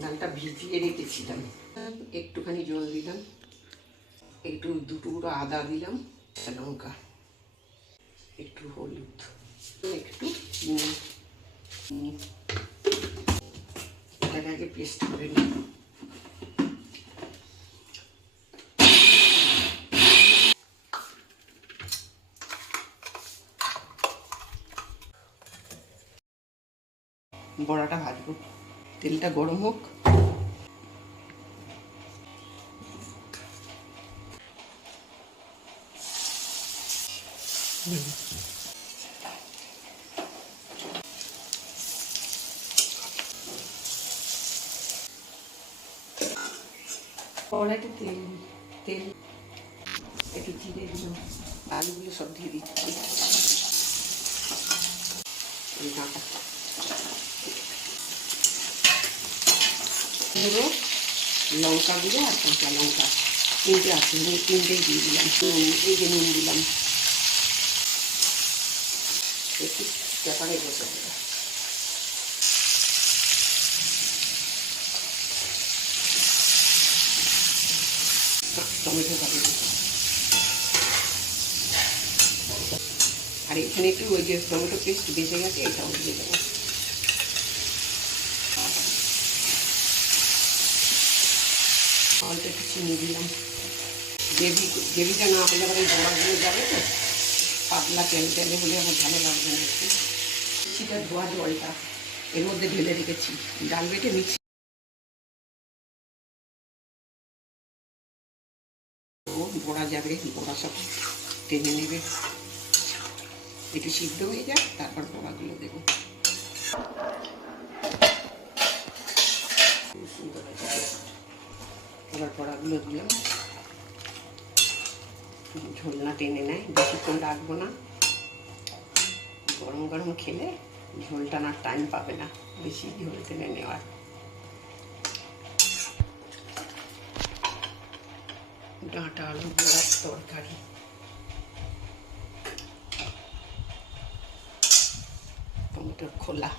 ডালটা ভিজিয়ে রেখেছিলাম, একটুখানি জল দিলাম, একটু 2 টুকরো আদা দিলাম, লঙ্কা, একটু হলুদ, একটু চিনি, এটাকে আগে পেস্ট করে নিই। বড়াটা ভাজবো, তেলটা গরম হোক। কড়াইতে তেল তেল একটু জিরে দিলাম, আলুগুলো সব দিয়ে দিচ্ছি, ডাঁটা গুঁড়ো, লঙ্কা গুঁড়ো আর কাঁচা লঙ্কা 3টে আছে, আমি 3টেই দিয়ে দিলাম। এই যে নুন দিলাম, একটু পেপারে বসে দিলাম। টমেটো কাটি আর এখানে একটু ওই যে টমেটো পেস্ট বেঁচে গেছে, এটাও দিয়ে দেবো। অল্প একটু চিনি দিলাম। গ্রেভিটা না হলে আবার এই বড়াগুলো যাবে তো, পাতলা তেল তেলে হলে আমার ভালো লাগবে না। একটু সেটা ধোয়া জলটা এর মধ্যে ঢেলে রেখেছি, ডাল বেটে মিক্সি বড়া যাবে, বড়া সব টেনে নেবে, একটু সিদ্ধ হয়ে যাক, তারপর বড়াগুলো দেবো। খুব সুন্দর হয়েছে। এবার বড়াগুলো দিলাম, ঝোল না টেনে নেয়, বেশিক্ষণ রাখবো না। গরম গরম খেলে ঝোলটা না টাইম পাবে না বেশি ঝোল টেনে নেওয়ার। ডাঁটা আলু বড়ার তরকারি, টমেটোর খোলা।